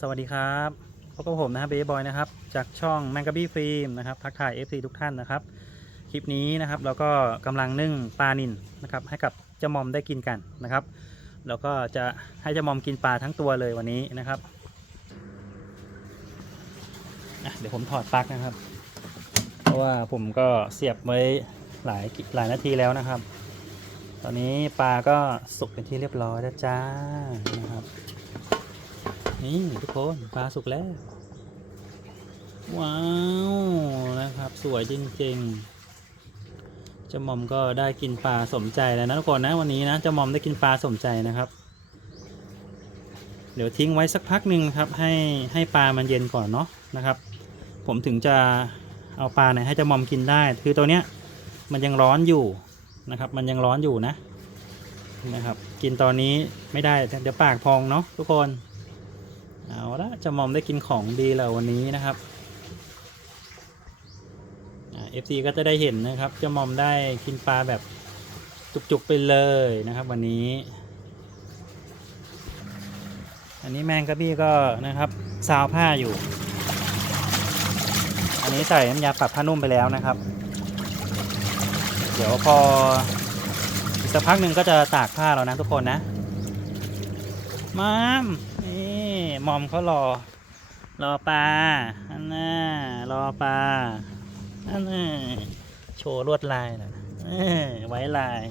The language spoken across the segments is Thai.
สวัสดีครับพบกับผมนะครับเบย์บอยนะครับจากช่องแมงกะบี้ฟิล์มนะครับทักทาย FC ทุกท่านนะครับ คลิปนี้นะครับเราก็กำลังนึ่งปลานิลนะครับให้กับเจ้ามอมได้กินกันนะครับ แล้วก็จะให้เจ้ามอมกินปลาทั้งตัวเลยวันนี้นะครับเดี๋ยวผมถอดปลั๊กนะครับ เพราะว่าผมก็เสียบไว้หลายหลายนาทีแล้วนะครับ ตอนนี้ปลาก็สุกเป็นที่เรียบร้อยแล้วจ้านะครับ นี่ทุกคนปลาสุกแล้ว ว้าว นะครับ สวยจริงๆเจ้ามอมก็ได้กินปลาสมใจแล้วนะทุกคนนะวันนี้นะเจ้ามอมได้กินปลาสมใจนะครับ เดี๋ยวทิ้งไว้สักพักหนึ่งครับ ให้ให้ปลามันเย็นก่อนเนาะนะครับ ผมถึงจะเอาปลาเนี่ยให้เจ้ามอมกินได้คือตัวเนี้ยมันยังร้อนอยู่นะครับ มันยังร้อนอยู่นะนะครับ กินตอนนี้ไม่ได้เดี๋ยวปากพองเนาะทุกคน เอาละเจะมอมได้กินของดีแล้ววันนี้นะครับเอฟซีก็จะได้เห็นนะครับเจะมอมได้กินปลาแบบจุกๆไปเลยนะครับ วันนี้ อันนี้แมงกะบี้ก็นะครับซาวผ้าอยู่ อันนี้ใส่น้ำยาปรับผ้านุ่มไปแล้วนะครับ เดี๋ยวพออีกสักพักหนึ่งก็จะตากผ้าแล้วนะทุกคนนะ มามนี่ มอมเขารอ รอปลาอันน่ารอปลาอันน่าโชว์ลวดลายน่อยเออไว้ลาย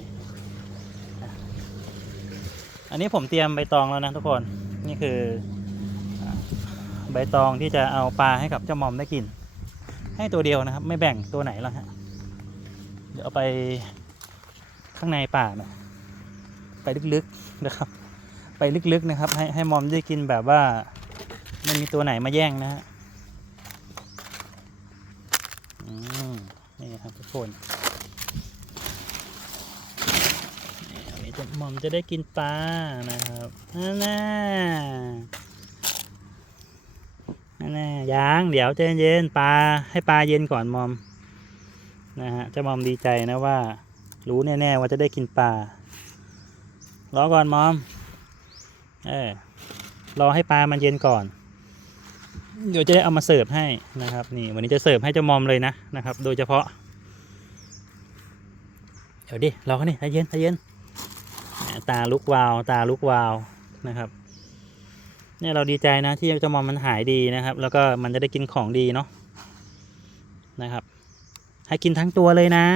อันนี้ผมเตรียมใบตองแล้วนะทุกคนนี่คือ ใบตองที่จะเอาปลาให้กับเจ้ามอมได้กิน ให้ตัวเดียวนะครับ ไม่แบ่งตัวไหนหรอกฮะเดี๋ยวเอาไปข้างในป่านะไปลึกๆนะครับ ไปลึกๆนะครับ ให้ให้มอมได้กินแบบว่าไม่มีตัวไหนมาแย่งนะฮะอืมนี่ครับทุกคนนี่จะมอมจะได้กินปลานะครับนั่นน่ะนั่นน่ะยังเดี๋ยวใจเย็นปลาให้ปลาเย็นก่อนมอมนะฮะเจะมอมดีใจนะว่า รู้แน่ๆว่าจะได้กินปลารอก่อนมอม เออรอให้ปลามันเย็นก่อน เดี๋ยวจะได้เอามาเสิร์ฟให้นะครับ นี่วันนี้จะเสิร์ฟให้เจ้ามอมเลยนะนะครับ โดยเฉพาะ เดี๋ยวดิรอเขานี่ใจเย็นใจเย็นตาลุกวาว ตาลุกวาวนะครับ เนี่ยเราดีใจนะที่เจ้ามอมมันหายดีนะครับ แล้วก็มันจะได้กินของดีเนาะนะครับ ให้กินทั้งตัวเลยนะ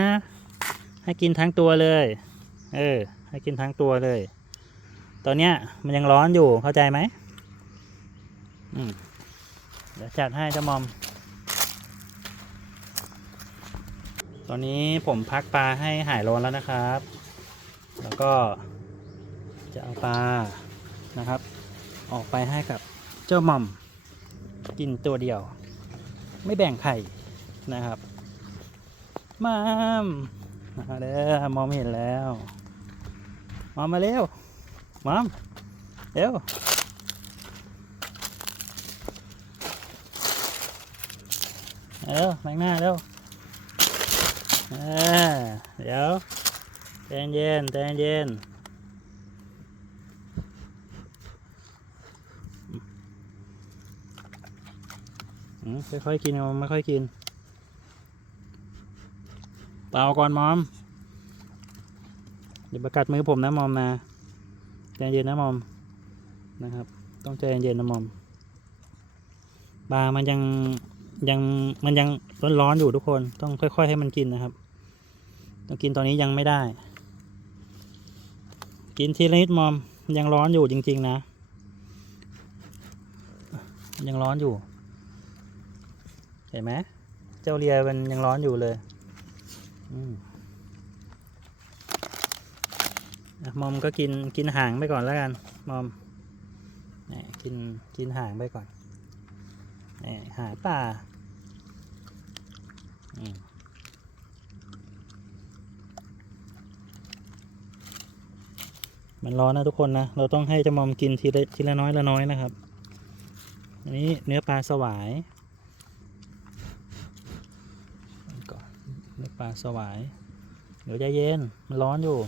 ให้กินทั้งตัวเลย เออ ให้กินทั้งตัวเลย ตอนเนี้ยมันยังร้อนอยู่เข้าใจไหมอืมเดี๋ยวจัดให้เจ้ามอม ตอนนี้ผมพักปลาให้หายร้อนแล้วนะครับ แล้วก็จะเอาปลานะครับ ออกไปให้กับเจ้ามอม กินตัวเดียว ไม่แบ่งไข่นะครับ มามมาเด้อมอมเห็นแล้ว มอมมาเร็ว มอมเร็วเร็วแบงหน้าเร็วเออเดี๋ยวใจเย็นใจเย็นค่อยๆกินมอมไม่ค่อยกิน เปล่าก่อนมอมอย่าประกัดมือผมนะมอมนะ ใจเย็นนะมอมนะครับ ต้องใจเย็นนะมอมปลามันยังยังมันยังร้อนๆอยู่ทุกคนต้องค่อย ๆ ให้มันกินนะครับ ต้องกินตอนนี้ยังไม่ได้ กินทีละนิดมอมยังร้อนอยู่จริง ๆ นะ ยังร้อนอยู่เห็นไหมเจ้าเรียมันยังร้อนอยู่เลย อืม อะ มอมก็กินกินหางไปก่อนแล้วกันมอมนี่กินกินหางไปก่อนนี่หางป่าอืมมันร้อนนะทุกคนนะ เราต้องให้เจามอมกินทีละทีละน้อยละน้อยนะครับ อันนี้เนื้อปลาสวายก่อนเนื้อปลาสวาย เดี๋ยวใจเย็น มันร้อนอยู่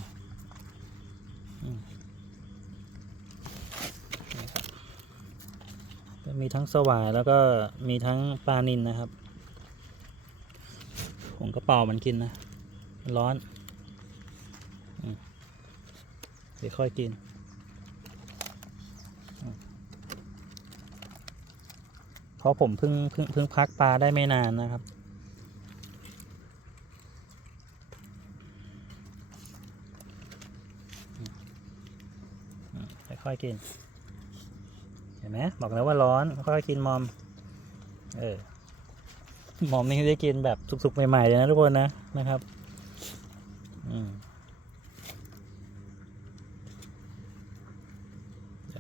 ใจ จะ มีทั้งสวายแล้วก็มีทั้งปลานินนะครับ ผมก็เป่ามันกินนะ ร้อนอเดี๋ยวค่อยกิน เพราะผมเพิ่งเพิ่งเพิ่งพักปลาได้ไม่นานนะครับค่อยๆกิน ไหมบอกแล้วว่าร้อนค่อยกินมอม เออมอมนี่ได้กินแบบสุกๆใหม่ๆเลยนะทุกคนนะนะครับ อืม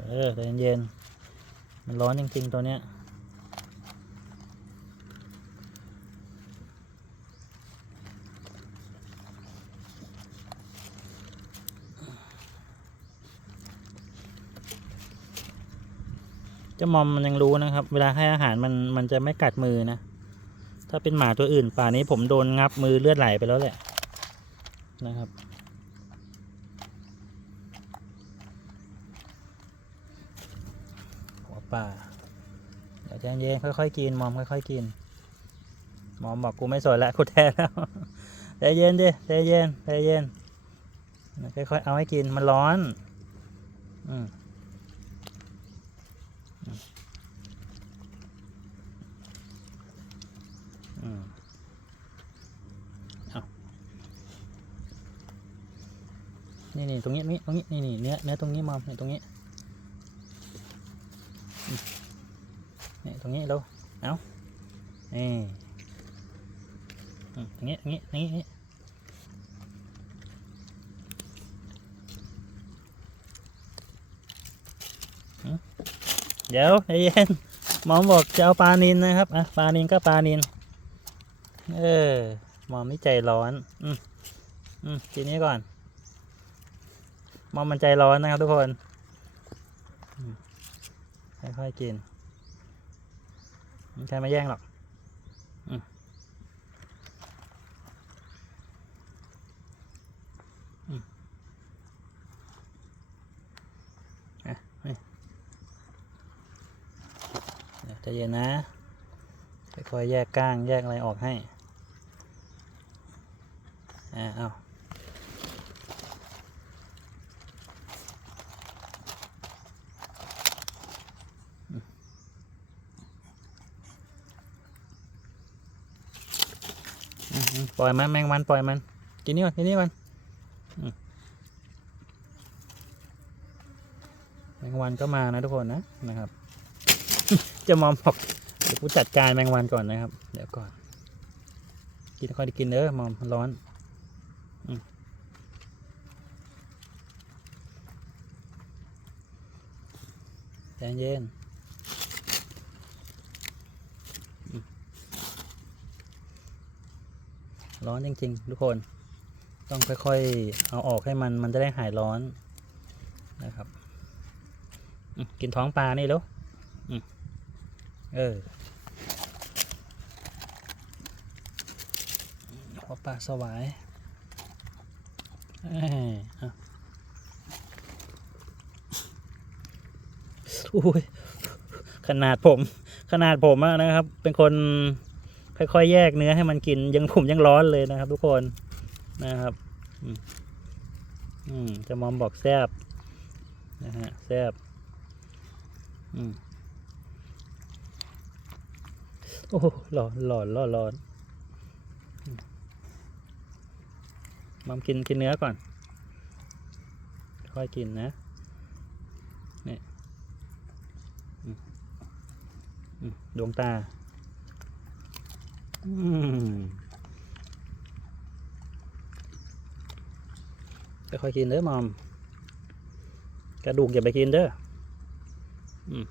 เออใจเย็นๆมันร้อนจริงๆตัวเนี้ย จ้ามอมมันยังรู้นะครับ เวลาให้อาหารมันมันจะไม่กัดมือนะ ถ้าเป็นหมาตัวอื่น ป่านี้ผมโดนงับมือเลือดไหลไปแล้วแหละนะครับ หัวป่าเดี๋ยวใจเย็นค่อยๆกินมอมค่อยๆกิน มอมบอกกูไม่สนละกูแท้แล้วใจเย็นดิใจเย็นใจเย็นค่อยๆเอาให้กินมันร้อน อืม อืมเอา นี่นี่ตรงนี้นี่ตรงนี้นี่นี่เนื้อเนื้อตรงนี้มอมนี่ตรงนี้อืมนี่ตรงนี้เราเอานี่อืมตรงนี้ตรงนี้ตรงนี้นี่อืมเดี๋ยวใจเย็นหมอมบอกจะเอาปลานินนะครับอะปลานินก็ปลานิน เออมอมนี่ใจร้อน อืมอืมกินนี้ก่อน มอมมันใจร้อนนะครับทุกคนอืมค่อยๆกินไม่มีใครมาแย่งหรอกอืมอืมอะนี่เดี๋ยวใจเย็นนะ ค่อยๆแยกก้างแยกอะไรออกให้ อ่า เอาอืมอืมอืม ปล่อยมันแมงวันปล่อยมัน กินนี่ก่อนกินนี่ก่อนแมงวันก็มานะทุกคนนะนะครับ จะมอมบอกเดี๋ยวกูจัดการแมงวันก่อนนะครับ เดี๋ยวก่อน กินค่อยด้กินเด้อมอมร้อนอืมใจเย็นอืม ร้อนจริง ๆ ทุกคน ต้องค่อยๆ เอาออกให้มันมันจะได้หายร้อนนะครับกินท้องปลานี่แล้วเออหัวปลาสวายเอ้ยเอาอุ้ยขนาดผม ขนาดผมอะนะครับ เป็นคน ค่อยๆแยกเนื้อให้มันกิน ยังผมยังร้อนเลยนะครับ ทุกคนนะครับอืมจะมอมบอกแซบนะฮะแซบอืมโอ้หร้อนร้อนร้อนร้อนมัมกินกินเนื้อก่อน ค่อยกินนะนี่ดวงตา อืมค่อยกินเด้อมอม กระดูกอย่าไปกินเด้ออืม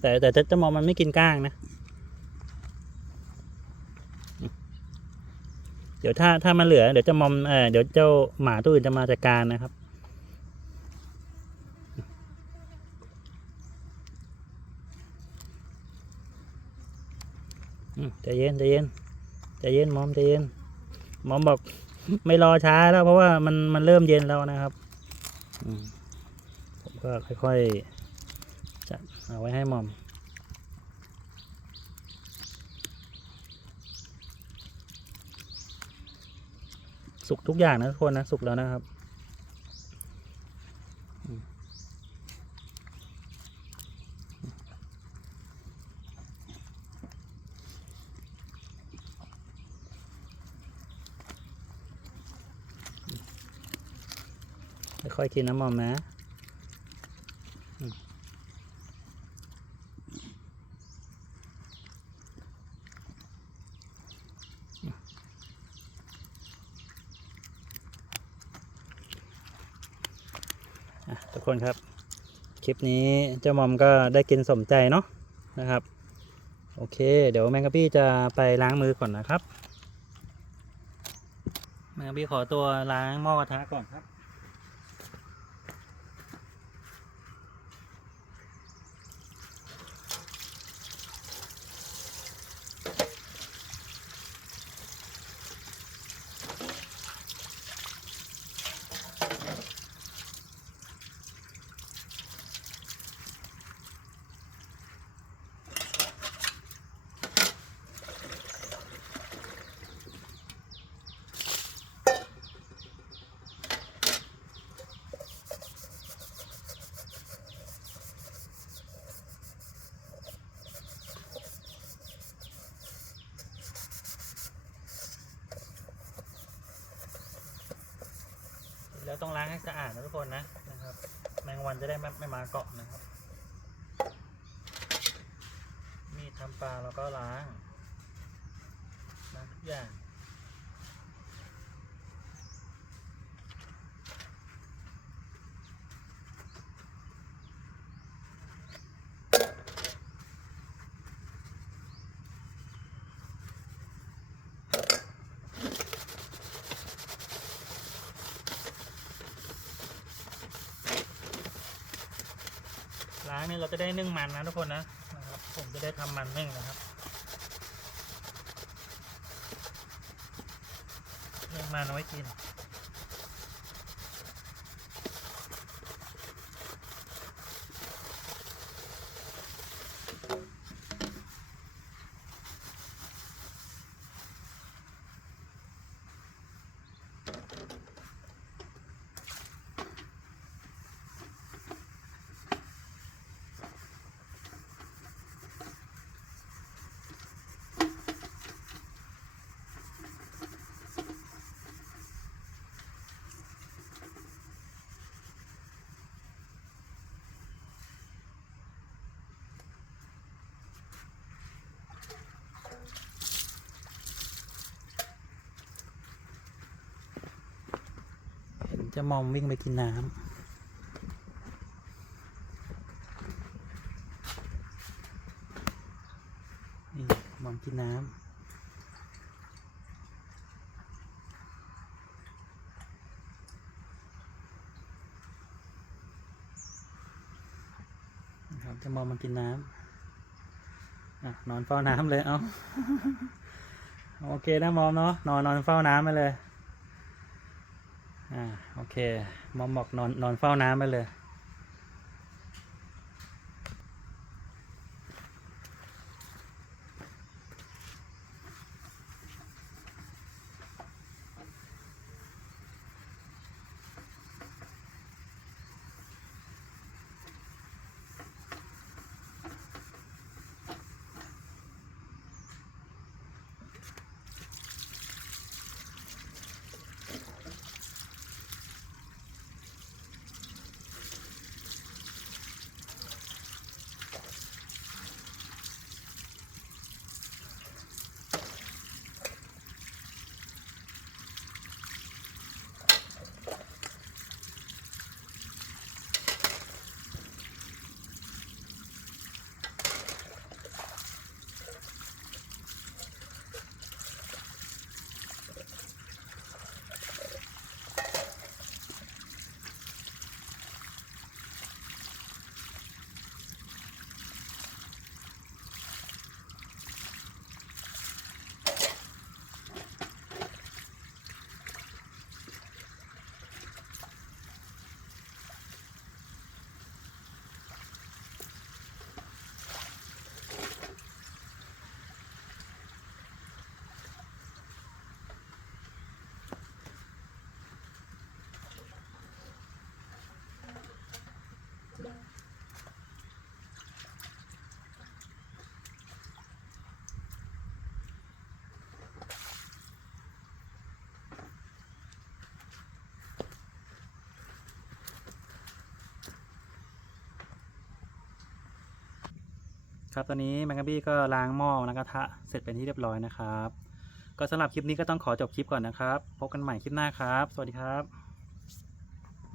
แต่แต่เจะมอมมันไม่กินก้างนะ เดี๋ยวถ้าถ้ามันเหลือ เดี๋ยวจะมอมเออเดี๋ยวเจ้าหมาตัวอื่นจะมาจัดการนะครับ ใจเย็นใจเย็นใจเย็นมอมใจเย็นมอมบอกไม่รอช้าแล้วเพราะว่ามันมันเริ่มเย็นแล้วนะครับอืมผมก็ค่อยจัดเอาไว้ให้หมอมสุกทุกอย่างนะทุกคนนะสุกแล้วนะครับ ค่อยกินน้ำมอมนะอืมทุกคนครับ คลิปนี้เจ้ามอมก็ได้กินสมใจเนาะนะครับ โอเค เดี๋ยวแมงกะพี่จะไปล้างมือก่อนนะครับ แมงกะพี่ขอตัวล้างหม้อกระทะก่อนครับ ต้องล้างให้สะอาดนะทุกคนนะนะครับ แมงวันจะได้ไม่ไม่มาเกาะนะครับ มีดทำปลาเราก็ล้างล้างทุกอย่าง นี่ยเราจะได้นึ่งมันนะทุกคนนะนะครับผมจะได้ทำมันนึ่งนะครับนึ่งมันเอาไว้กิน จะมอมวิ่งไปกินน้ำนี่มอมกินน้ำนะครับจะมอมมันกินน้ำอะนอนเฝ้าน้ำเลยเอาโอเคนะมอมเนาะนอนนอนเฝ้าน้ำไปเลย อ่าโอเคมอมบอกนอนนอนเฝ้าน้ำไปเลย ครับตอนนี้แมงกะบี้ก็ล้างหม้อล้างกระทะเสร็จเป็นที่เรียบร้อยนะครับ ก็สำหรับคลิปนี้ก็ต้องขอจบคลิปก่อนนะครับ พบกันใหม่คลิปหน้าครับ สวัสดีครับ